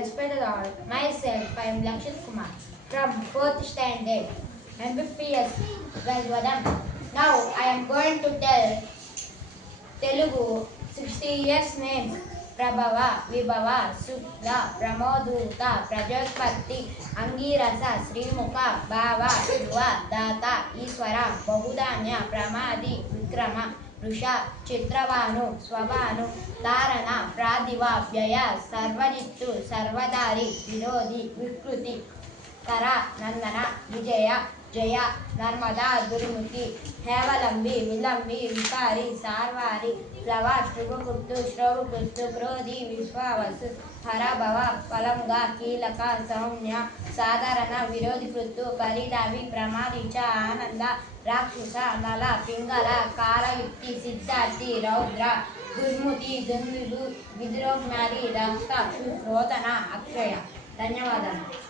Respected all, myself I am Lakshit Kumar from 4th standard MBPS Valvadam. Now I am going to tell Telugu 60 years names. Prabhava, Vibhava, Sukla, Pramoduta, Prajaspati, Angirasa, Srimukha, Bhava, Dhruva, Data, Iswara, Bahudanya, Pramadi, Vikrama, Rusha, Chitravanu, Swabanu, Tarana, Pradiva, Vyaya, Sarvajittu, Sarvadari, Vidodi, Vikruti, Kara, Nandana, Vijaya, Jaya, Narmada, Durmukhi, Hevalambi, Vilambi, Vikari, Sarvari, Flava, Shubhakuttu, Shravakuttu, Krodhi, Vishwavasu, Harabhava, Palanga, Kilaka, Saumya, Sadarana, Virodhikuttu, Paridavi, Pramadicha, Ananda, Rakshusa, Nala, Pingala, Kalayukti, Siddharthi, Raudra, Durmuti, Dundilu, Vidrogmari, Rakta, Rodana, Akshaya. ధన్యవాదాలు.